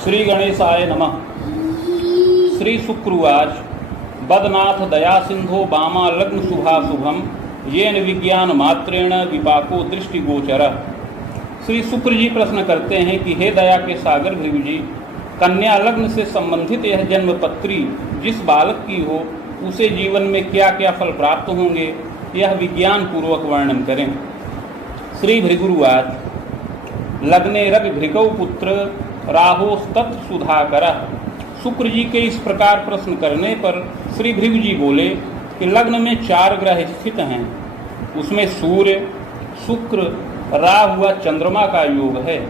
श्री गणेशाय नमः। श्री शुक्रवाच बदनाथ दया सिंधो बामा लग्न शुभाशुभम येन विज्ञान मात्रेण विपाको दृष्टिगोचर। श्री शुक्र जी प्रश्न करते हैं कि हे दया के सागर भृगु जी, कन्या लग्न से संबंधित यह जन्मपत्री जिस बालक की हो उसे जीवन में क्या क्या फल प्राप्त होंगे, यह विज्ञान पूर्वक वर्णन करें। श्री भृगुवाच लग्ने रवि भृगौ पुत्र राहोस्तत् सुधाकर। शुक्र जी के इस प्रकार प्रश्न करने पर श्री भृगु जी बोले कि लग्न में 4 ग्रह स्थित हैं, उसमें सूर्य, शुक्र, राहु व चंद्रमा का योग है।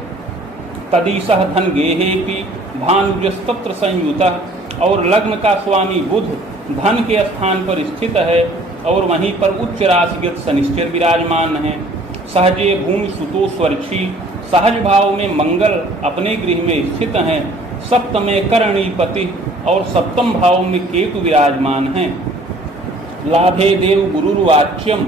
तदीसह धन गेहेपि भानुजस्तत्र संयुतः, और लग्न का स्वामी बुध धन के स्थान पर स्थित है और वहीं पर उच्च राशिगत शनिश्चर विराजमान है। सहजे भूमि सुतो स्वर्ची, सहज भाव में मंगल अपने गृह में स्थित हैं। सप्तमे करणीपति, और सप्तम भाव में केतु विराजमान हैं। लाभे देव गुरुर्वाच्यम,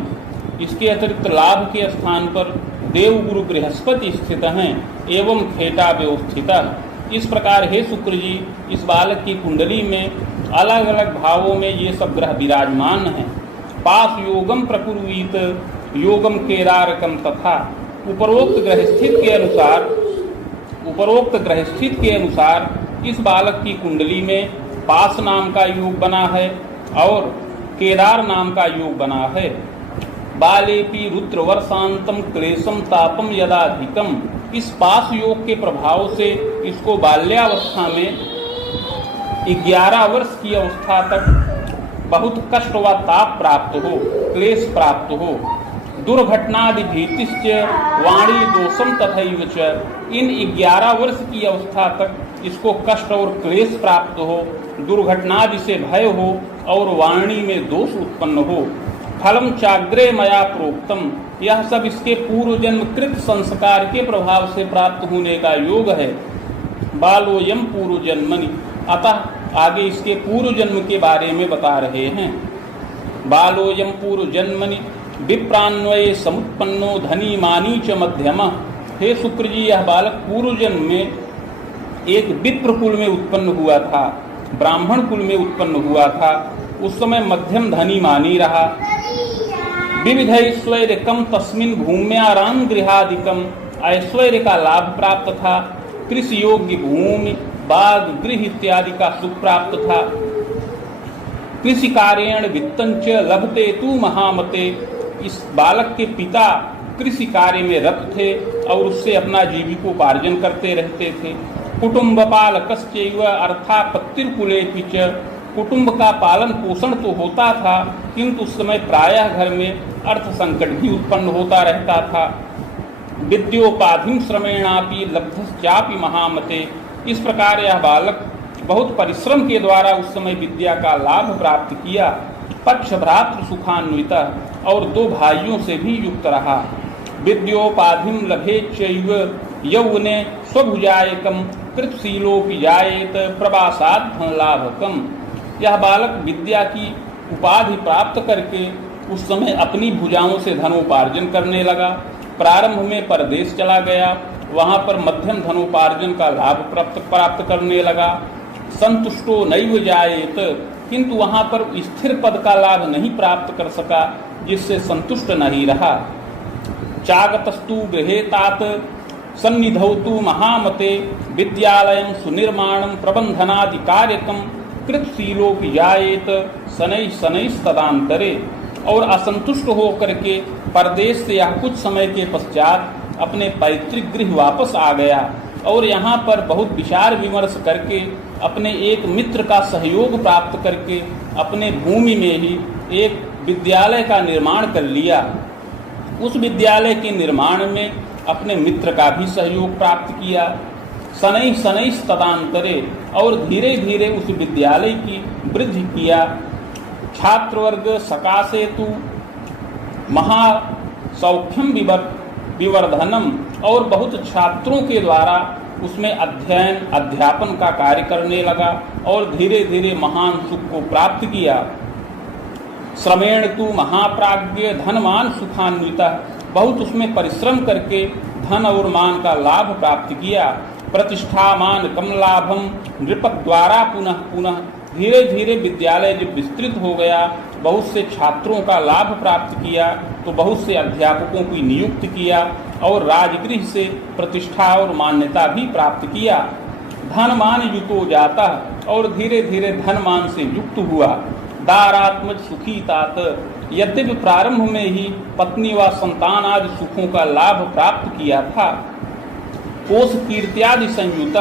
इसके अतिरिक्त लाभ के स्थान पर देव गुरु बृहस्पति स्थित हैं एवं खेटा व्यवस्थिता। इस प्रकार हे शुक्र जी, इस बालक की कुंडली में अलग अलग भावों में ये सब ग्रह विराजमान हैं। पास योगम प्रकुर्वीत योगम केदारकम तथा, उपरोक्त ग्रह स्थित के अनुसार इस बालक की कुंडली में पास नाम का योग बना है और केदार नाम का योग बना है। बालेपि रुद्र वर्षांतम क्लेशम तापम यदाधिकम, इस पास योग के प्रभाव से इसको बाल्यावस्था में 11 वर्ष की अवस्था तक बहुत कष्ट व ताप प्राप्त हो, क्लेश प्राप्त हो। दुर्घटनादि भीतिश्च वाणी दोषम तथैव च, इन 11 वर्ष की अवस्था तक इसको कष्ट और क्लेश प्राप्त हो, दुर्घटनादि से भय हो और वाणी में दोष उत्पन्न हो। फलम चाग्रे मया प्रोक्तम, यह सब इसके पूर्व जन्म कृत संस्कार के प्रभाव से प्राप्त होने का योग है। बालोयम पूर्व जन्मनि, अतः आगे इसके पूर्व जन्म के बारे में बता रहे हैं। बालोयम पूर्व जन्मनि विप्रान्वये समुत्पन्नो धनी मानी च मध्यमा। हे शुक्र जी, यह बालक पूर्व जन्म में एक विप्र कुल में उत्पन्न हुआ था, ब्राह्मण कुल में उत्पन्न हुआ था। उस समय मध्यम धनी मानी रहा। विविध ऐश्वर्यकम तस्मिन भूम्याराम गृहादिकम, ऐश्वर्य का लाभ प्राप्त था। कृषि योग्य भूमि, बाग, गृह इत्यादि का सुख प्राप्त था। कृषि कार्येण वित्तंच लभते तु महामते, इस बालक के पिता कृषि कार्य में रत थे और उससे अपना जीविकोपार्जन करते रहते थे। कुटुंब पालकश्चैव अर्थापत्तिर्कुलेपि च, कुटुंब का पालन पोषण तो होता था किंतु उस समय प्रायः घर में अर्थ संकट भी उत्पन्न होता रहता था। विद्योपाधिम श्रमेणापि लब्धश्चापि महामते, इस प्रकार यह बालक बहुत परिश्रम के द्वारा उस समय विद्या का लाभ प्राप्त किया। पक्ष भ्रातृ सुखान्विता, और 2 भाइयों से भी युक्त रहा। विद्योपाधिम लभेच्चैव यौवने स्वभुजायकम कृतशीलोपि जायेत प्रवासात् धनलाभकम, यह बालक विद्या की उपाधि प्राप्त करके उस समय अपनी भुजाओं से धनोपार्जन करने लगा। प्रारंभ में परदेश चला गया, वहाँ पर मध्यम धनोपार्जन का लाभ प्राप्त करने लगा। संतुष्टो नैव जायेत, किंतु वहाँ पर स्थिर पद का लाभ नहीं प्राप्त कर सका, जिससे संतुष्ट नहीं रहा। चागतस्तु गृहे तात सन्निधौ तु महामते विद्यालयं सुनिर्माणं प्रबंधनादि कार्यकम कृतशीलोपि जायेत शनैः शनैस्तदान्तरे, और असंतुष्ट होकर के परदेश से यह कुछ समय के पश्चात अपने पैतृक गृह वापस आ गया और यहाँ पर बहुत विचार विमर्श करके अपने एक मित्र का सहयोग प्राप्त करके अपने भूमि में ही एक विद्यालय का निर्माण कर लिया। उस विद्यालय के निर्माण में अपने मित्र का भी सहयोग प्राप्त किया। शनैः शनैस्तदान्तरे, और धीरे धीरे उस विद्यालय की वृद्धि किया। छात्रवर्ग सकाशे तु महासौख्यम विवर्धनम, और बहुत छात्रों के द्वारा उसमें अध्ययन अध्यापन का कार्य करने लगा और धीरे धीरे महान सुख को प्राप्त किया। श्रमेण तु महाप्राज्ञ धनमान सुखान्विता, बहुत उसमें परिश्रम करके धन और मान का लाभ प्राप्त किया। प्रतिष्ठामान कमलाभम नृपक द्वारा पुनः पुनः। धीरे धीरे विद्यालय जब विस्तृत हो गया, बहुत से छात्रों का लाभ प्राप्त किया, तो बहुत से अध्यापकों की नियुक्त किया और राजगृह से प्रतिष्ठा और मान्यता भी प्राप्त किया। धनमान युतो जाता, और धीरे धीरे धनमान से युक्त हुआ। दारात्मज सुखी तात, यद्यपि प्रारंभ में ही पत्नी व संतान आदि सुखों का लाभ प्राप्त किया था। कोश कीर्त्यादि संयुत,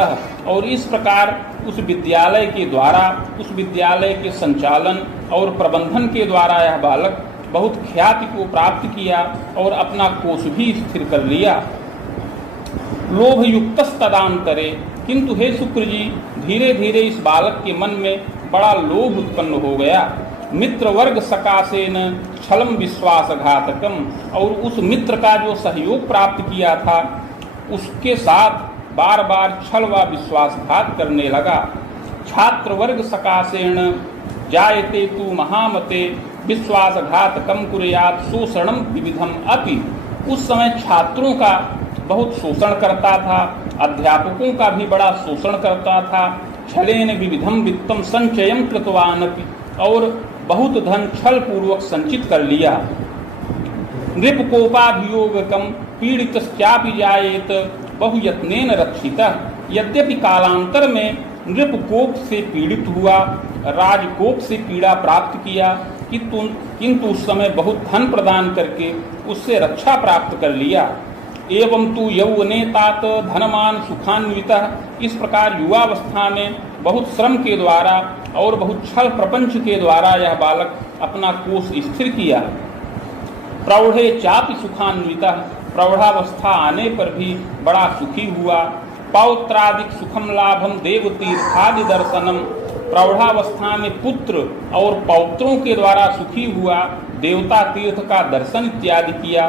और इस प्रकार उस विद्यालय के द्वारा, उस विद्यालय के संचालन और प्रबंधन के द्वारा यह बालक बहुत ख्याति को प्राप्त किया और अपना कोश भी स्थिर कर लिया। लोभ युक्त तदांतरे, किंतु हे शुक्र जी, धीरे धीरे इस बालक के मन में बड़ा लोभ उत्पन्न हो गया। मित्र वर्ग सकाशेन छलम विश्वासघातकम, और उस मित्र का जो सहयोग प्राप्त किया था उसके साथ बार बार छल व विश्वासघात करने लगा। छात्र वर्ग सकाशेन जायते तु महामते विश्वासघातकम कुर्यात् शोषणम विविधम अपि, उस समय छात्रों का बहुत शोषण करता था, अध्यापकों का भी बड़ा शोषण करता था। छलेन विविधम वित्तम संचयम कृतवान, और बहुत धन छल पूर्वक संचित कर लिया। नृपकोपाभियोगकम पीड़ितश्चापि जायेत बहुयत्नेन रक्षितः, यद्यपि कालांतर में नृपकोप से पीड़ित हुआ, राजकोप से पीड़ा प्राप्त किया, किंतु उस समय बहुत धन प्रदान करके उससे रक्षा प्राप्त कर लिया। एवं तु यौवने तात धनमान सुखान्वितः, इस प्रकार युवावस्था में बहुत श्रम के द्वारा और बहुत छल प्रपंच के द्वारा यह बालक अपना कोश स्थिर किया। प्रौढ़े चापि सुखान्वितः, प्रौढ़ावस्था आने पर भी बड़ा सुखी हुआ। पौत्रादिक सुखम लाभम देवतीर्थादि दर्शनम, प्रौढ़ावस्था में पुत्र और पौत्रों के द्वारा सुखी हुआ, देवता तीर्थ का दर्शन इत्यादि किया।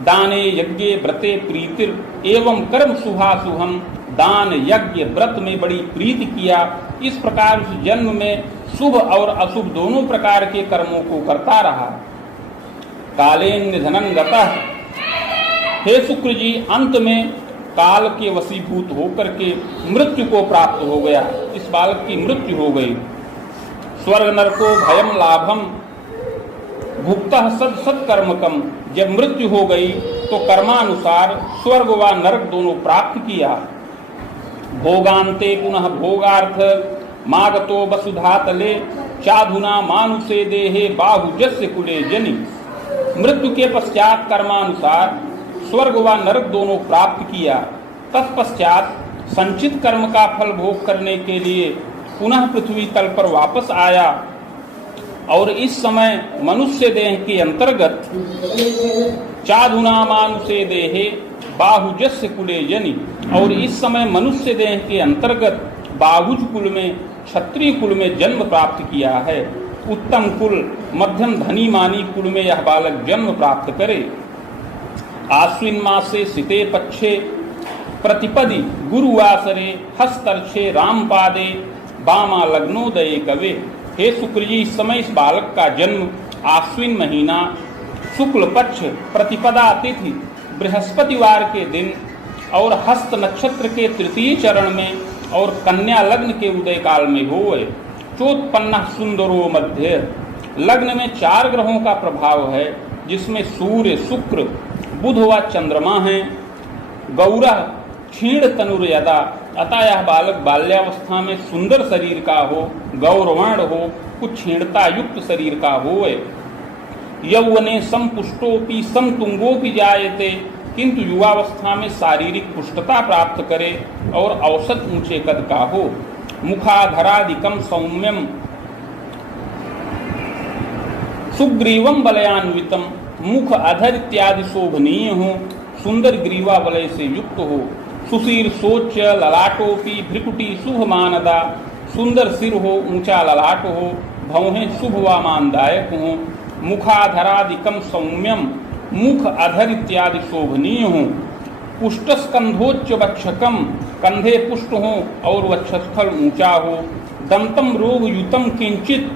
दाने यज्ञ व्रते प्रीतिर एवं कर्म शुभाशुभम, दान यज्ञ व्रत में बड़ी प्रीति किया। इस प्रकार उस जन्म में शुभ और अशुभ दोनों प्रकार के कर्मों को करता रहा। कालेन निधनं गतः, हे शुक्र जी, अंत में काल के वशीभूत होकर के मृत्यु को प्राप्त हो गया। इस बालक की मृत्यु हो गई। स्वर्ग नरको भयम लाभम भुक्तः सद सद कर्मकम, जब मृत्यु हो गई तो कर्मानुसार स्वर्ग व नरक दोनों प्राप्त किया। भोगांते पुनः भोगार्थ मागतो वसुधातले चाधुना मानुषे देहे बाहुजस्य कुले जनि, मृत्यु के पश्चात कर्मानुसार स्वर्ग व नरक दोनों प्राप्त किया। तत्पश्चात संचित कर्म का फल भोग करने के लिए पुनः पृथ्वी तल पर वापस आया, और इस समय मनुष्य देह के अंतर्गत चाधुना मानुषे देहे बाहुजस्य कुले जनि, और इस समय मनुष्य देह के अंतर्गत बाहुज कुल में, क्षत्रिय कुल में जन्म प्राप्त किया है। उत्तम कुल मध्यम धनी मानी कुल में यह बालक जन्म प्राप्त करे। आश्विन मासे सिते पक्षे प्रतिपदि गुरुवासरे हस्तर्षे रामपादे बामा लग्नोदये कवे, हे शुक्र जी, इस समय इस बालक का जन्म आश्विन महीना शुक्ल पक्ष प्रतिपदा तिथि बृहस्पतिवार के दिन और हस्त नक्षत्र के तृतीय चरण में और कन्या लग्न के उदय काल में होए। चोत्पन्न सुंदरो मध्य, लग्न में 4 ग्रहों का प्रभाव है, जिसमें सूर्य, शुक्र, बुध व चंद्रमा हैं। गौरह क्षीण तनुर्यदा, अतः यह बालक बाल्यावस्था में सुंदर शरीर का हो, गौरवर्ण हो, कुछ क्षीणता युक्त शरीर का होए। यौवने समपुष्टोपि समतुंगोपि जायते, किंतु युवावस्था में शारीरिक पुष्टता प्राप्त करे और औसत ऊंचे कद का हो। मुखाधरादिकम सौम्यम सुग्रीवम बलयान्वितम, मुख अधर इत्यादि शोभनीय हो, सुंदर ग्रीवा वलय से युक्त हो। सुशीर सोच ललाटोपी भ्रिकुटी शुभ मानदा, सुंदर सिर हो, ऊंचा ललाट हो, भौहें शुभ व मानदायक हो। मुखाधरादिकम सौम्यम, मुख अधर इत्यादि शोभनीय हो। पुष्टस्कंधोच्च वक्षकम, कंधे पुष्ट हो और वक्षस्थल ऊंचा हो। दंतम रोग युतम किंचित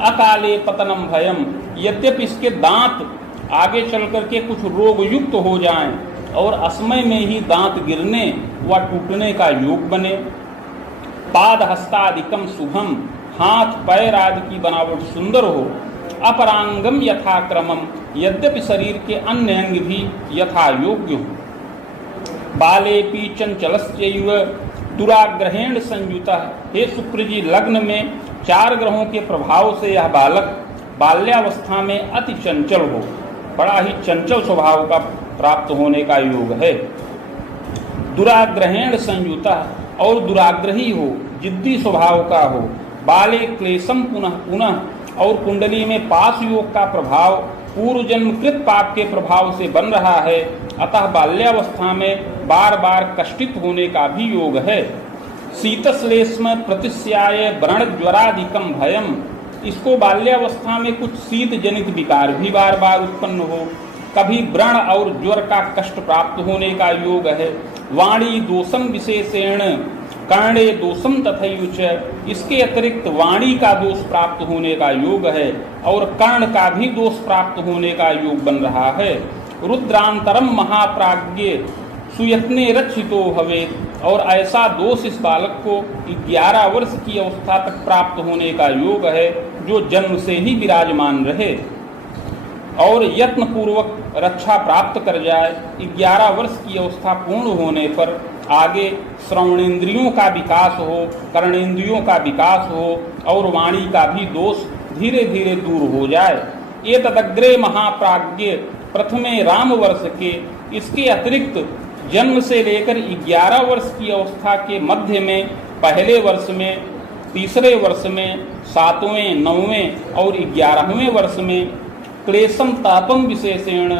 अकाले पतनम भयम, यद्यपि इसके दांत आगे चल करके कुछ रोग युक्त हो जाएं और असमय में ही दांत गिरने वह टूटने का योग बने। पाद हस्तादिकम शुभम, हाथ पैर आदि की बनावट सुंदर हो। अपरांगम यथाक्रमम, यद्यपि शरीर के अन्य अंग भी यथा योग्य हो। बालेपि चंचलस्यैव दुराग्रहेण संयुतः, हे शुक्र जी, लग्न में 4 ग्रहों के प्रभाव से यह बालक बाल्यावस्था में अति चंचल हो, बड़ा ही चंचल स्वभाव का प्राप्त होने का योग है। दुराग्रहेण संयुतः, और दुराग्रही हो, जिद्दी स्वभाव का हो। बाले क्लेशम पुनः पुनः, और कुंडली में पास योग का प्रभाव पूर्व जन्मकृत पाप के प्रभाव से बन रहा है, अतः बाल्यावस्था में बार बार कष्टित होने का भी योग है। शीतश्लेष्म प्रतिस्याय व्रण ज्वराधिकम भयम, इसको बाल्यावस्था में कुछ शीत जनित विकार भी बार बार उत्पन्न हो, कभी व्रण और ज्वर का कष्ट प्राप्त होने का योग है। वाणी दोषम विशेषेण कर्णे दोषम तथैयुच, इसके अतिरिक्त वाणी का दोष प्राप्त होने का योग है और कर्ण का भी दोष प्राप्त होने का योग बन रहा है। रुद्रांतरम महाप्राज्ञ सुयत्ने रक्षितो भवेत्, और ऐसा दोष इस बालक को 11 वर्ष की अवस्था तक प्राप्त होने का योग है, जो जन्म से ही विराजमान रहे और यत्न पूर्वक रक्षा प्राप्त कर जाए। 11 वर्ष की अवस्था पूर्ण होने पर आगे श्रवणेन्द्रियों का विकास हो, कर्णेन्द्रियों का विकास हो और वाणी का भी दोष धीरे धीरे दूर हो जाए। ये तदग्रे महाप्राज्ञ प्रथमे राम वर्ष के, इसके अतिरिक्त जन्म से लेकर 11 वर्ष की अवस्था के मध्य में, पहले वर्ष में, तीसरे वर्ष में, 7वें, 9वें और 11वें वर्ष में क्लेशम तापम विशेषेण,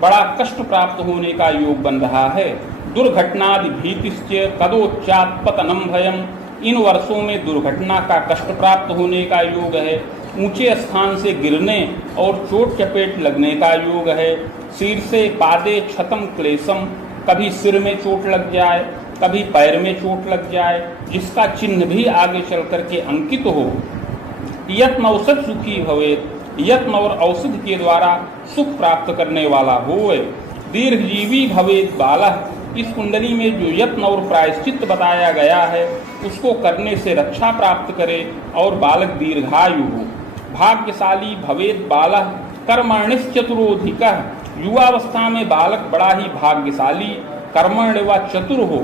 बड़ा कष्ट प्राप्त होने का योग बन रहा है। दुर्घटनादि भीतिश्च कदोच्चात्पतनम भयम, इन वर्षों में दुर्घटना का कष्ट प्राप्त होने का योग है। ऊंचे स्थान से गिरने और चोट चपेट लगने का योग है। शीर्षे पादे क्षतम क्लेशम, कभी सिर में चोट लग जाए, कभी पैर में चोट लग जाए, जिसका चिन्ह भी आगे चल करके अंकित हो। यत्न औषध सुखी भवेत्, यत्न और औषध के द्वारा सुख प्राप्त करने वाला होए। दीर्घजीवी भवेत् बालः, इस कुंडली में जो यत्न और प्रायश्चित बताया गया है उसको करने से रक्षा प्राप्त करे और बालक दीर्घायु हो। भाग्यशाली भवेत् बालः कर्मण्यश्चतुरोधिकः, युवावस्था में बालक बड़ा ही भाग्यशाली, कर्मण्य व चतुर हो।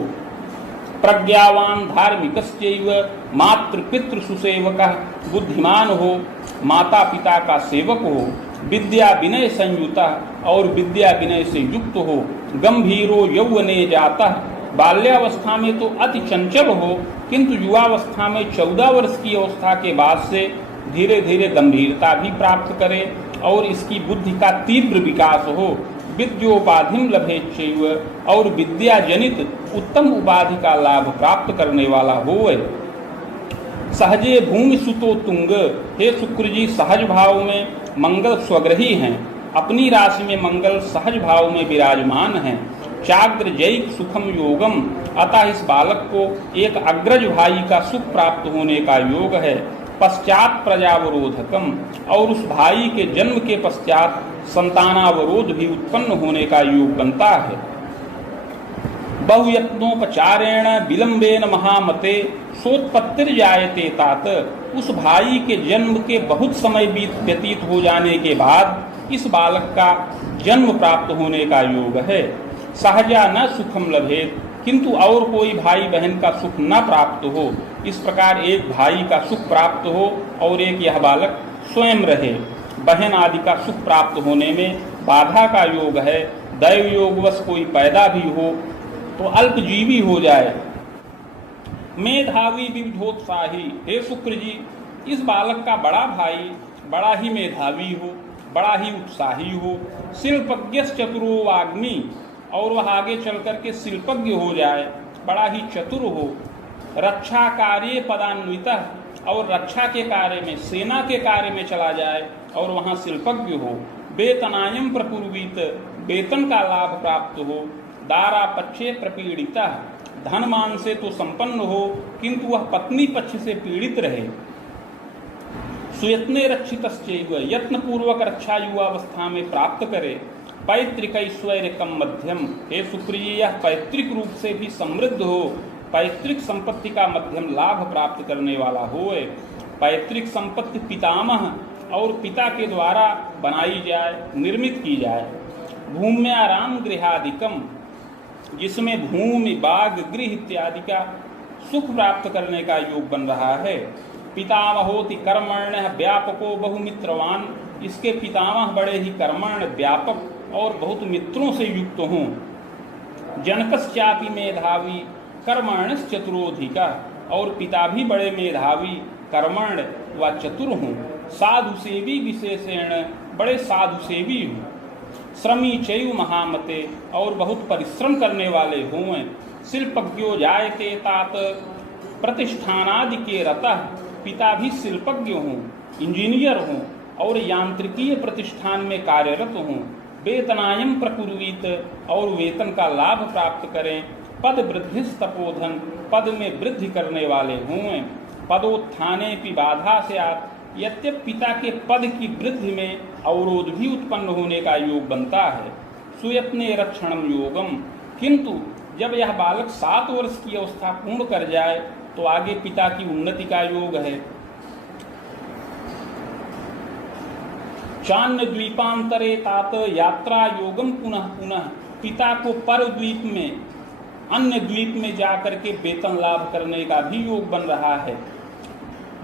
प्रज्ञावान धार्मिकश्चैव मातृपितृ सुसेवकः, बुद्धिमान हो, माता पिता का सेवक हो। विद्या विनय संयुतः, और विद्या विनय से युक्त हो। गंभीरो यौवने जातः, बाल्यावस्था में तो अति चंचल हो, किंतु युवावस्था में 14 वर्ष की अवस्था के बाद से धीरे धीरे गंभीरता भी प्राप्त करे और इसकी बुद्धि का तीव्र विकास हो। विद्योपाधिम लभेच्छैव, और विद्या जनित उत्तम उपाधि का लाभ प्राप्त करने वाला होवे। सहजे भूमि सुतो तुंग, हे शुक्र जी, सहज भाव में मंगल स्वग्रही हैं, अपनी राशि में मंगल सहज भाव में विराजमान हैं। चाग्र जैक सुखम योगम, अतः इस बालक को एक अग्रज भाई का सुख प्राप्त होने का योग है। पश्चात प्रजावरोधकम, और उस भाई के जन्म के पश्चात संतानावरोध भी उत्पन्न होने का योग बनता है। बहुयत्नोपचारेण विलंबेन महामते सोत्पत्तिर्जायते तात, उस भाई के जन्म के बहुत समय व्यतीत हो जाने के बाद इस बालक का जन्म प्राप्त होने का योग है। सहजा न सुखम लभेत, किंतु और कोई भाई बहन का सुख न प्राप्त हो। इस प्रकार एक भाई का सुख प्राप्त हो और एक यह बालक स्वयं रहे। बहन आदि का सुख प्राप्त होने में बाधा का योग है। दैव योगवश कोई पैदा भी हो तो अल्पजीवी हो जाए। मेधावी विविधोत्साही, हे शुक्र जी, इस बालक का बड़ा भाई बड़ा ही मेधावी हो, बड़ा ही उत्साही हो। शिल्पज्ञ चतुरो वाग्मी, और वह आगे चल करके शिल्पज्ञ हो जाए, बड़ा ही चतुर हो। रक्षा कार्य पदान्वितः, और रक्षा के कार्य में, सेना के कार्य में चला जाए और वहाँ शिल्पज्ञ हो। वेतनायम प्रपूर्वित, वेतन का लाभ प्राप्त हो। दारा पक्षे प्रपीड़िता, धन मान से तो संपन्न हो किंतु वह पत्नी पक्ष से पीड़ित रहे। सुयत्ने रक्षितश्चैव, यत्न पूर्वक रक्षा युवावस्था में प्राप्त करे। पैतृकैश्वर्यकम मध्यम, हे सुप्रिय यह पैतृक रूप से भी समृद्ध हो, पैतृक संपत्ति का मध्यम लाभ प्राप्त करने वाला होए। पैतृक संपत्ति पितामह और पिता के द्वारा बनाई जाए, निर्मित की जाए। भूम्याराम गृहादिकम, जिसमें भूमि बाग गृह इत्यादि का सुख प्राप्त करने का योग बन रहा है। पितामहोति कर्मण्य व्यापको बहुमित्रवान, इसके पितामह बड़े ही कर्मण्य व्यापक और बहुत मित्रों से युक्त हों। जनकश्चापि मेधावी कर्मण्यश्च चतुरोधिका, और पिता भी बड़े मेधावी कर्मण्य व चतुर हों। साधु सेवी विशेषण, बड़े साधु सेवी हों। श्रमी चैव महामते, और बहुत परिश्रम करने वाले हों। शिल्पज्ञो जायते तात प्रतिष्ठानादि के रतः, पिता भी शिल्पज्ञ हों, इंजीनियर हों और यांत्रिकीय प्रतिष्ठान में कार्यरत हों। वेतनायम प्रकुर्वीत, और वेतन का लाभ प्राप्त करें। पद वृद्धि तपोधन, पद में वृद्धि करने वाले हों। पदोत्थाने की बाधा से आत, यद्यप पिता के पद की वृद्धि में अवरोध भी उत्पन्न होने का योग बनता है। सुयत्ने रक्षणम योगम, किंतु जब यह बालक 7 वर्ष की अवस्था पूर्ण कर जाए तो आगे पिता की उन्नति का योग है। चान्य द्वीपांतरे तात यात्रा योगम पुनः पुनः, पिता को पर द्वीप में अन्य द्वीप में जाकर के वेतन लाभ करने का भी योग बन रहा है।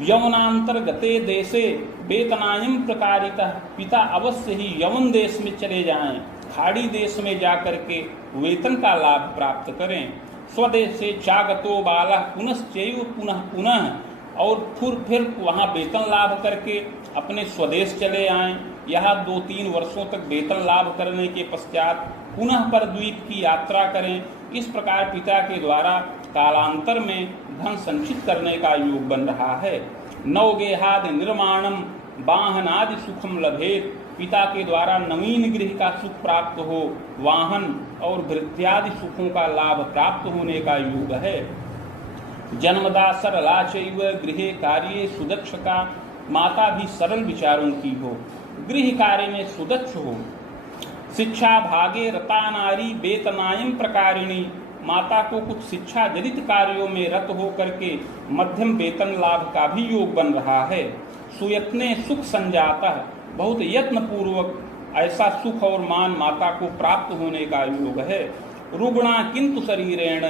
यवनांतर गते देशे वेतनायम प्रकारितः, पिता अवश्य ही यवन देश में चले जाएं, खाड़ी देश में जाकर के वेतन का लाभ प्राप्त करें। स्वदेश से चागतो बाला पुनश्चैव पुनः पुनः, और फिर वहाँ वेतन लाभ करके अपने स्वदेश चले आएं। यहाँ 2-3 वर्षों तक वेतन लाभ करने के पश्चात पुनः पर द्वीप की यात्रा करें। इस प्रकार पिता के द्वारा कालांतर में धन संचित करने का योग बन रहा है। नवगेहादि निर्माणम वाहनादि सुखम लभेत, पिता के द्वारा नवीन गृह का सुख प्राप्त हो, वाहन और भृत्यादि सुखों का लाभ प्राप्त होने का योग है। जन्मदा सरला चैव गृहे कार्ये सुदक्षका, माता भी सरल विचारों की हो, गृह कार्य में सुदक्ष हो। शिक्षा भागे रता नारी वेतनायम प्रकारिणी, माता को कुछ शिक्षा जनित कार्यों में रत हो करके मध्यम वेतन लाभ का भी योग बन रहा है। सुयत्ने सुख संजाता, बहुत यत्न पूर्वक ऐसा सुख और मान माता को प्राप्त होने का योग है। रुग्णा किंतु शरीरेण,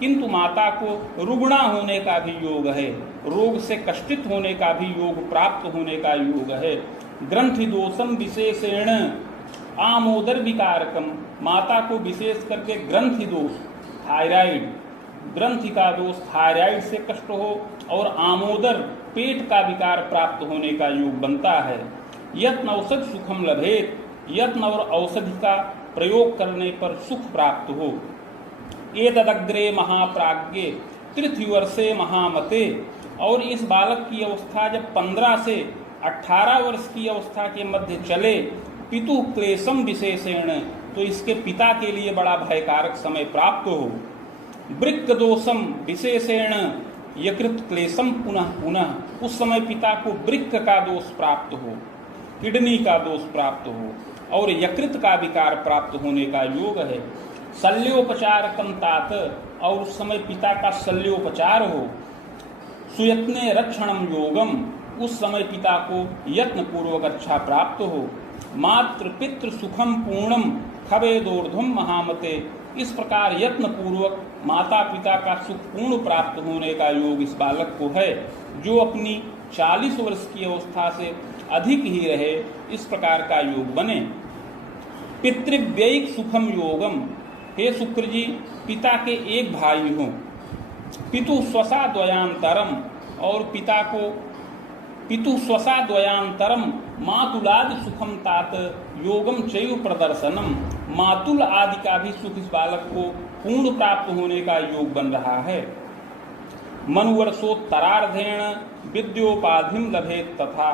किंतु माता को रुग्णा होने का भी योग है, रोग से कष्टित होने का भी योग प्राप्त होने का योग है। ग्रंथि दोषम विशेषेण आमोदर विकारकम, माता को विशेष करके ग्रंथि दोष, थायराइड, ग्रंथि का दोष, थायराइड से कष्ट हो और आमोदर, पेट का विकार प्राप्त होने का योग बनता है। यत्न औषध सुखम लभेत, यत्न और औषधि का प्रयोग करने पर सुख प्राप्त हो। एतदग्रे महाप्राज्ञे तृतीय वर्षे महामते, और इस बालक की अवस्था जब 15 से 18 वर्ष की अवस्था के मध्य चले, पितु क्लेशम विशेषेण, तो इसके पिता के लिए बड़ा भयकारक समय प्राप्त हो। वृक्क दोषम विशेषेण यकृत क्लेशम पुनः पुनः, उस समय पिता को वृक्क का दोष प्राप्त हो, किडनी का दोष प्राप्त हो और यकृत का विकार प्राप्त होने का योग है। शल्योपचारकम तात, और उस समय पिता का शल्योपचार हो। सुयत्ने रक्षणम योगम, उस समय पिता को यत्न पूर्वक रक्षा प्राप्त हो। मातृ पितृ सुखम पूर्णम खवेदोर्ध्वम महामते, इस प्रकार यत्न पूर्वक माता पिता का सुख पूर्ण प्राप्त होने का योग इस बालक को है, जो अपनी 40 वर्ष की अवस्था से अधिक ही रहे, इस प्रकार का योग बने। पितृव्ययिक सुखम योगम, हे शुक्र जी, पिता के एक भाई हों। पितु स्वसा द्वयांतरम, और पिता को पितु स्वसा द्वयांतरम मातुलादि सुखम तात योगम चैव प्रदर्शनम, मातुल आदि का भी सुख इस बालक को पूर्ण प्राप्त होने का योग बन रहा है। मनुवर्षोत्तरार्धेण विद्योपाधिम लभेत तथा,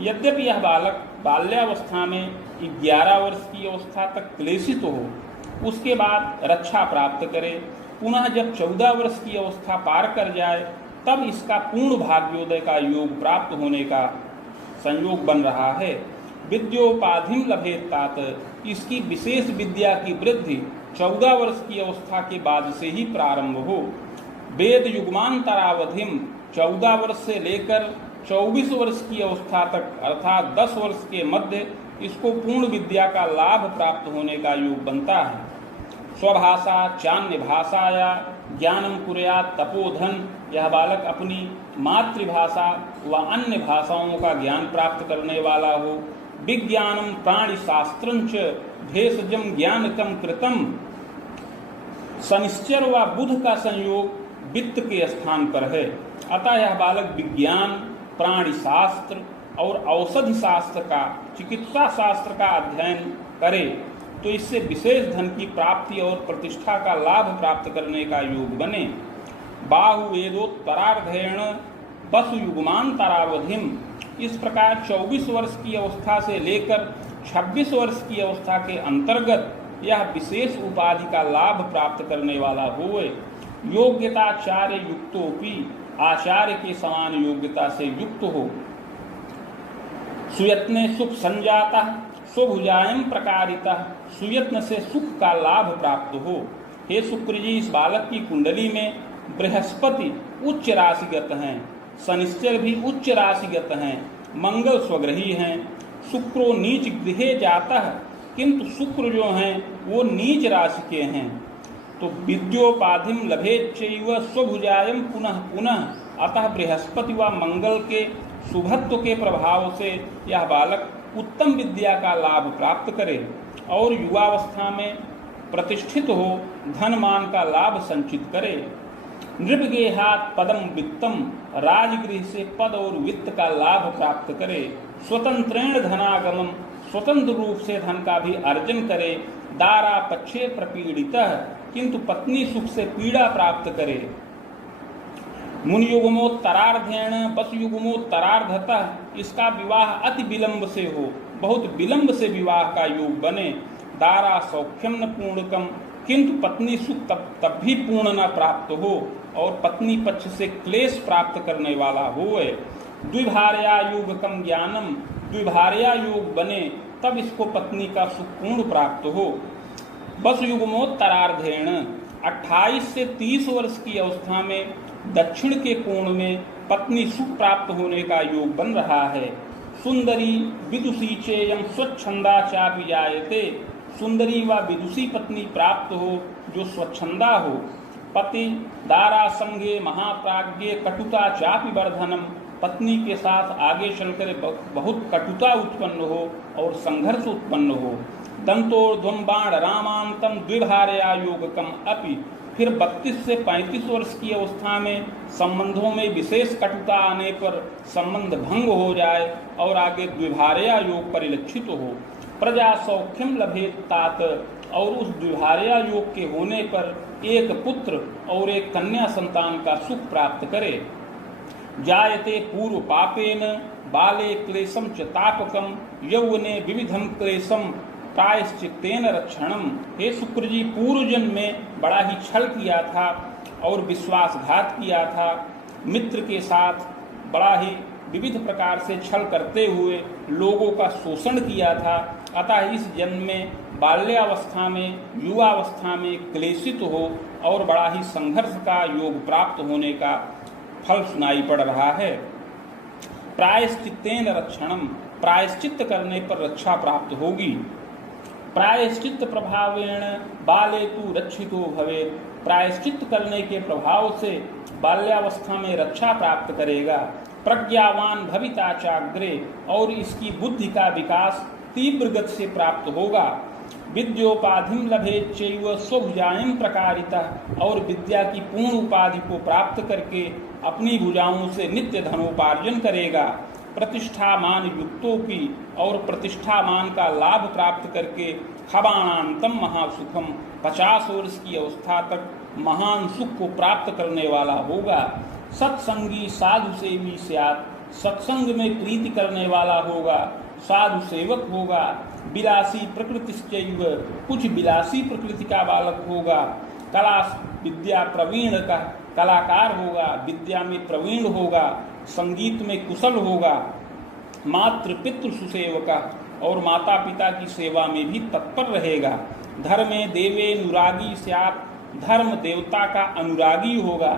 यद्यपि यह बालक बाल्यावस्था में 11 वर्ष की अवस्था तक क्लेशित हो, उसके बाद रक्षा प्राप्त करे, पुनः जब 14 वर्ष की अवस्था पार कर जाए तब इसका पूर्ण भाग्योदय का योग प्राप्त होने का संयोग बन रहा है। विद्योपाधिम लभेत तात, इसकी विशेष विद्या की वृद्धि 14 वर्ष की अवस्था के बाद से ही प्रारंभ हो। वेद युग्मांतरावधिम 14 वर्ष से लेकर 24 वर्ष की अवस्था तक अर्थात 10 वर्ष के मध्य इसको पूर्ण विद्या का लाभ प्राप्त होने का योग बनता है। स्वभाषा चान्य भाषाया ज्ञानम कुर्यात् तपोधन, यह बालक अपनी मातृभाषा व अन्य भाषाओं का ज्ञान प्राप्त करने वाला हो। विज्ञानम प्राणि शास्त्रंच भेषजम ज्ञानकम कृतम, शनिश्चर व बुध का संयोग वित्त के स्थान पर है। अतः यह बालक विज्ञान, प्राणि शास्त्र और औषधि शास्त्र का, चिकित्सा शास्त्र का अध्ययन करे तो इससे विशेष धन की प्राप्ति और प्रतिष्ठा का लाभ प्राप्त करने का योग बने। बाहु वेदोत्तरार्धेण वसु युग्मांतरावधिम, इस प्रकार 24 वर्ष की अवस्था से लेकर 26 वर्ष की अवस्था के अंतर्गत यह विशेष उपाधि का लाभ प्राप्त करने वाला होए। योग्यताचार्य युक्तोपि, आचार्य के समान योग्यता से युक्त हो। सुयत्ने सुख संजाता स्वभुजायम प्रकारिता, सुयत्न से सुख का लाभ प्राप्त हो। हे शुक्र जी, इस बालक की कुंडली में बृहस्पति उच्च राशिगत हैं, शनिश्चर भी उच्च राशिगत हैं, मंगल स्वग्रही हैं। शुक्रो नीच गृहे जाता है, किंतु शुक्र जो हैं वो नीच राशि के हैं। तो विद्योपाधिम लभेच्चैव स्वभुजायम पुनः पुनः, अतः बृहस्पति व मंगल के शुभत्व के प्रभाव से यह बालक उत्तम विद्या का लाभ प्राप्त करे और युवावस्था में प्रतिष्ठित हो धन मान का लाभ संचित करे। नृपगेहात् पदम वित्तम, राजगृह से पद और वित्त का लाभ प्राप्त करे। स्वतंत्रेण धनागमम, स्वतंत्र रूप से धन का भी अर्जन करे। दारा पक्षे प्रपीड़ितः, किंतु पत्नी सुख से पीड़ा प्राप्त करे। मुनियुग्मोत्तरार्धेण वसुयुग्मोत्तरार्धतः, इसका विवाह अति विलंब से हो, बहुत विलंब से विवाह का योग बने। दारा सौख्यम न पूर्णकम, किंतु पत्नी सुख तब भी पूर्ण न प्राप्त हो और पत्नी पक्ष से क्लेश प्राप्त करने वाला होए। द्विभार्या योगकम ज्ञानम, द्विभार्या योग बने तब इसको पत्नी का सुख पूर्ण प्राप्त हो। वसुयुग्मोत्तरार्धेण 28 से 30 वर्ष की अवस्था में दक्षिण के कोण में पत्नी सुख प्राप्त होने का योग बन रहा है। सुंदरी विदुषी चेयम स्वच्छंदा चापि जायते, सुंदरी व विदुषी पत्नी प्राप्त हो जो स्वच्छंदा हो। पति दारा संगे महाप्राज्ञे कटुता चापि वर्धनम, पत्नी के साथ आगे चलकर बहुत कटुता उत्पन्न हो और संघर्ष उत्पन्न हो। दंतोर्ध्वम बाण रामांतम द्विभार्या योगकम अपि, फिर 32 से 35 वर्ष की अवस्था में संबंधों में विशेष कटुता आने पर संबंध भंग हो जाए और आगे द्विभार्या योग परिलक्षित हो। प्रजा सौख्यम लभेत तात, और उस द्विभार्या योग के होने पर एक पुत्र और एक कन्या संतान का सुख प्राप्त करे। जायते पूर्व पापेन बाले क्लेशम च तापकम, यौवने विविधम क्लेशम प्रायश्चित्तेन रक्षणम। हे शुक्र जी, पूर्व जन्म में बड़ा ही छल किया था और विश्वासघात किया था, मित्र के साथ बड़ा ही विविध प्रकार से छल करते हुए लोगों का शोषण किया था। अतः इस जन्म में बाल्यावस्था में युवावस्था में क्लेशित हो और बड़ा ही संघर्ष का योग प्राप्त होने का फल सुनाई पड़ रहा है। प्रायश्चित्तेन रक्षणम, प्रायश्चित्त करने पर रक्षा प्राप्त होगी। प्रायश्चित्त प्रभावेण बाले तु रक्षितो भवेत्, प्रायश्चित्त करने के प्रभाव से बाल्यावस्था में रक्षा प्राप्त करेगा। प्रज्ञावान भविता चाग्रे, और इसकी बुद्धि का विकास तीव्र गति से प्राप्त होगा। विद्योपाधिम लभेच्चैव स्वभुजायं प्रकारितः, और विद्या की पूर्ण उपाधि को प्राप्त करके अपनी भुजाओं से नित्य धनोपार्जन करेगा। प्रतिष्ठामान युक्तोपि, और प्रतिष्ठामान का लाभ प्राप्त करके खबाणांतम महासुखम, 50 वर्ष की अवस्था तक महान सुख को प्राप्त करने वाला होगा। सत्संगी साधु सेवी स्यात्, सत्संग में प्रीति करने वाला होगा, साधु सेवक होगा। विलासी प्रकृतिश्चैव, कुछ विलासी प्रकृति का बालक होगा। कला विद्या प्रवीण का कलाकार होगा, विद्या में प्रवीण होगा, संगीत में कुशल होगा। मातृ पितृ सुसेवका, और माता पिता की सेवा में भी तत्पर रहेगा। धर्मे देवे अनुरागी स्यात्, धर्म देवता का अनुरागी होगा।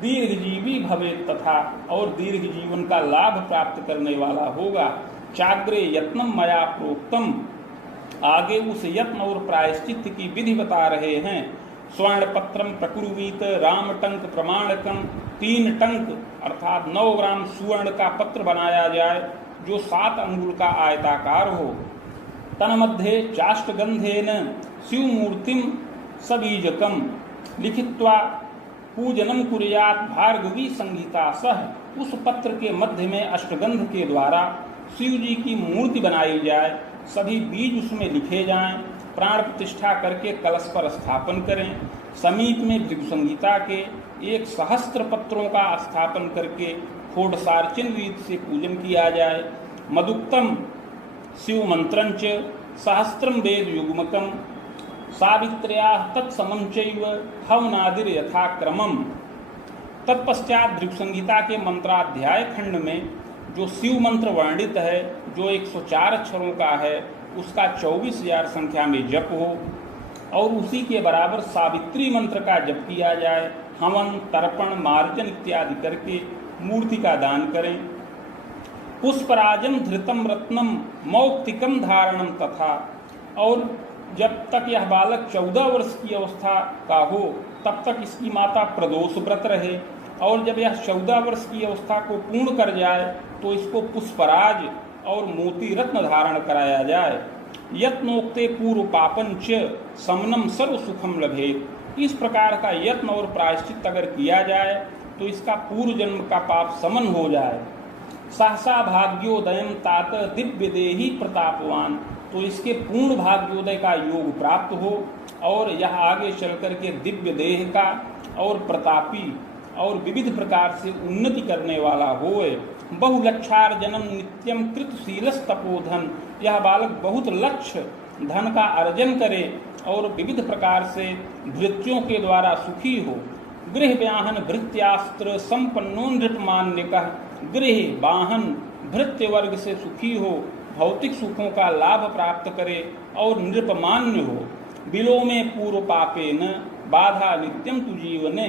दीर्घजीवी भवे तथा, और दीर्घ जीवन का लाभ प्राप्त करने वाला होगा। चाग्रे यत्नम मया प्रोक्तम, आगे उस यत्न और प्रायश्चित की विधि बता रहे हैं। स्वर्ण पत्रम प्रकुर्वीत रामटंक प्रमाणकम, 3 टंक अर्थात 9 ग्राम सुवर्ण का पत्र बनाया जाए जो 7 अंगुल का आयताकार हो। तन्मध्ये चाष्टगंधेन शिवमूर्तिम सबीजकम लिखित्वा पूजनम कुर्यात् भार्गवी संगीता सह, उस पत्र के मध्य में अष्टगंध के द्वारा शिव जी की मूर्ति बनाई जाए, सभी बीज उसमें लिखे जाएं, प्राण प्रतिष्ठा करके कलश पर स्थापन करें। समीप में भृगु संगीता के 1 सहस्त्र पत्रों का स्थापन करके षोडशार्चन रीत से पूजन किया जाए। मदुक्तम शिव मंत्रंच सहस्त्रम वेद युग्मकम, सावित्र्या तत्समं चैव हवनादिर यथाक्रमम। तत्पश्चात भृगु संगीता के मंत्राध्याय खंड में जो शिव मंत्र वर्णित है, जो 104 अक्षरों का है, उसका 24,000 संख्या में जप हो, और उसी के बराबर सावित्री मंत्र का जप किया जाए। हवन तर्पण मार्जन इत्यादि करके मूर्ति का दान करें। पुष्पराजम धृतम रत्नम मौक्तिकम धारणम तथा, और जब तक यह बालक 14 वर्ष की अवस्था का हो तब तक इसकी माता प्रदोष व्रत रहे, और जब यह 14 वर्ष की अवस्था को पूर्ण कर जाए तो इसको पुष्पराज और मोती रत्न धारण कराया जाए। यत्नोक्ते पूर्व पापन च समनम सर्व सुखम लभेत, इस प्रकार का यत्न और प्रायश्चित अगर किया जाए तो इसका पूर्व जन्म का पाप समन हो जाए। सहसा भाग्योदयम तात दिव्य देही प्रतापवान, तो इसके पूर्ण भाग्योदय का योग प्राप्त हो और यह आगे चल करके दिव्य देह का और प्रतापी और विविध प्रकार से उन्नति करने वाला होए। बहुलक्षार्जनम नित्यम कृतशीलस तपोधन, यह बालक बहुत लक्ष्य धन का अर्जन करे और विविध प्रकार से भृत्यों के द्वारा सुखी हो। गृह व्याहन भृत्यास्त्र संपन्नो नृपमान्यकः, गृह वाहन भृत्य वर्ग से सुखी हो, भौतिक सुखों का लाभ प्राप्त करे और नृपमान्य हो। बिलो में पूर्व पापे न बाधा नित्यम तु जीवने,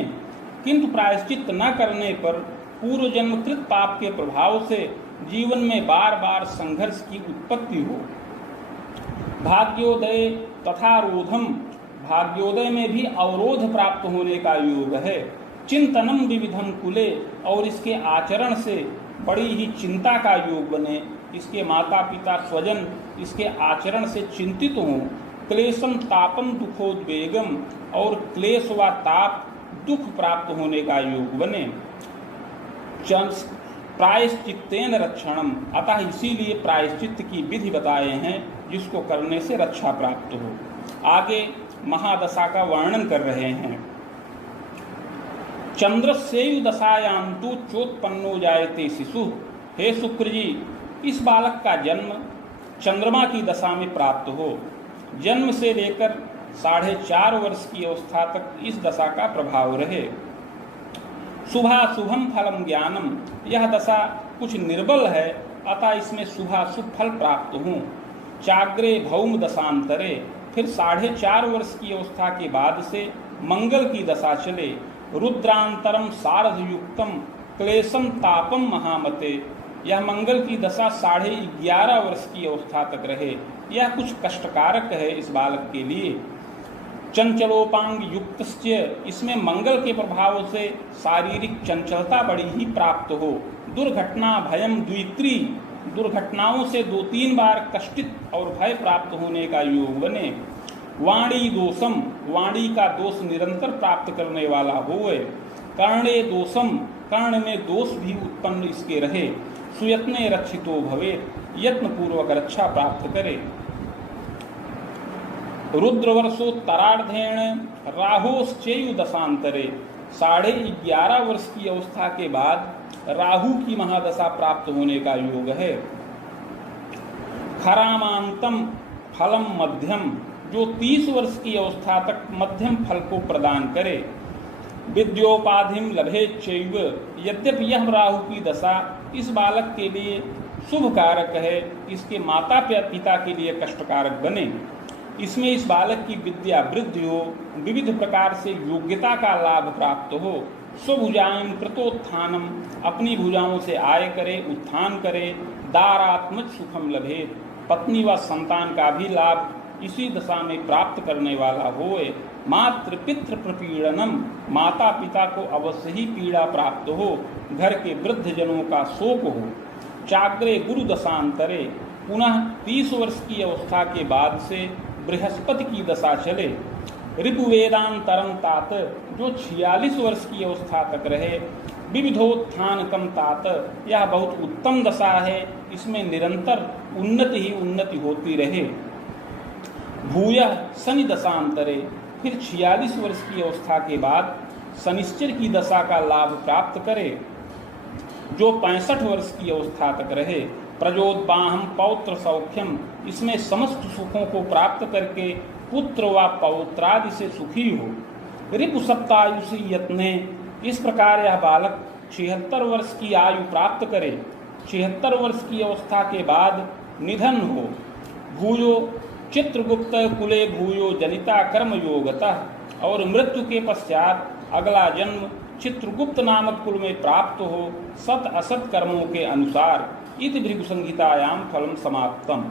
किंतु प्रायश्चित न करने पर पूर्व जन्मकृत पाप के प्रभाव से जीवन में बार बार संघर्ष की उत्पत्ति हो। भाग्योदय तथा रोधम, भाग्योदय में भी अवरोध प्राप्त होने का योग है। चिंतनम विविधम कुले, और इसके आचरण से बड़ी ही चिंता का योग बने, इसके माता पिता स्वजन इसके आचरण से चिंतित हों। क्लेशम तापम दुखोद्वेगम, और क्लेश व ताप दुख प्राप्त होने का योग बने। प्रायश्चित्तेन रक्षणम, अतः इसीलिए प्रायश्चित्त की विधि बताए हैं जिसको करने से रक्षा प्राप्त हो। आगे महादशा का वर्णन कर रहे हैं। चंद्रस्यैव दशायान्तु चोत्पन्नो जायते शिशु, हे शुक्र जी, इस बालक का जन्म चंद्रमा की दशा में प्राप्त हो। जन्म से लेकर 4.5 वर्ष की अवस्था तक इस दशा का प्रभाव रहे। शुभाशुभम फलम ज्ञानम, यह दशा कुछ निर्बल है, अतः इसमें शुभाशुभ फल प्राप्त हों। चाग्रे भौम दशांतरे, फिर 4.5 वर्ष की अवस्था के बाद से मंगल की दशा चले। रुद्रांतरम सारथयुक्तम क्लेशम तापम महामते, यह मंगल की दशा 11.5 वर्ष की अवस्था तक रहे। यह कुछ कष्टकारक है इस बालक के लिए। चंचलोपांग युक्तस्य, इसमें मंगल के प्रभाव से शारीरिक चंचलता बड़ी ही प्राप्त हो। दुर्घटना भयम द्वित्री, दुर्घटनाओं से 2-3 बार कष्टित और भय प्राप्त होने का योग बने। वाणी दोषम, वाणी का दोष निरंतर प्राप्त करने वाला होए। कर्णे दोषम, कर्ण में दोष भी उत्पन्न इसके रहे। सुयत्ने रक्षितो भवे, यत्न पूर्वक रक्षा प्राप्त करे। रुद्रवर्षोत्तरार्धेण राहोश्चैव दशांतरे, 11.5 वर्ष की अवस्था के बाद राहु की महादशा प्राप्त होने का योग है। खरामांतम फलम मध्यम, जो 30 वर्ष की अवस्था तक मध्यम फल को प्रदान करे। विद्योपाधिम लभेच्चैव, यद्यपि यह राहु की दशा इस बालक के लिए शुभ कारक है, इसके माता पिता के लिए कष्टकारक बने। इसमें इस बालक की विद्या वृद्धि हो, विविध प्रकार से योग्यता का लाभ प्राप्त हो, स्वभुजाएं कृतोत्थानम, अपनी भुजाओं से आय करे, उत्थान करे, दारात्मज सुखम लभे, पत्नी व संतान का भी लाभ इसी दशा में प्राप्त करने वाला होए, मातृ पितृ प्रपीड़नम, माता पिता को अवश्य ही पीड़ा प्राप्त हो, घर के वृद्ध जनों का शोक हो, चाग्रे गुरु दशांतरे, पुनः 30 वर्ष की अवस्था के बाद से बृहस्पति की दशा चले, ऋपुवेदांतरम तात, जो 46 वर्ष की अवस्था तक रहे, विविधोत्थान कम तात, यह बहुत उत्तम दशा है, इसमें निरंतर उन्नति ही उन्नति होती रहे। भूयः शनि दशांतरे, फिर 46 वर्ष की अवस्था के बाद शनिश्चर की दशा का लाभ प्राप्त करे, जो 65 वर्ष की अवस्था तक रहे, प्रजोद्बाहम पौत्र सौख्यम, इसमें समस्त सुखों को प्राप्त करके पुत्र व पौत्रादि से सुखी हो, रिपु सप्तायुषी यत्ने, इस प्रकार यह बालक 76 वर्ष की आयु प्राप्त करे, 76 वर्ष की अवस्था के बाद निधन हो, भूयो चित्रगुप्त कुले भूयो जनिता कर्म योगतः, और मृत्यु के पश्चात अगला जन्म चित्रगुप्त नामक कुल में प्राप्त हो, सत असत कर्मों के अनुसार। इति भृगु संहितायां फलम समाप्तम।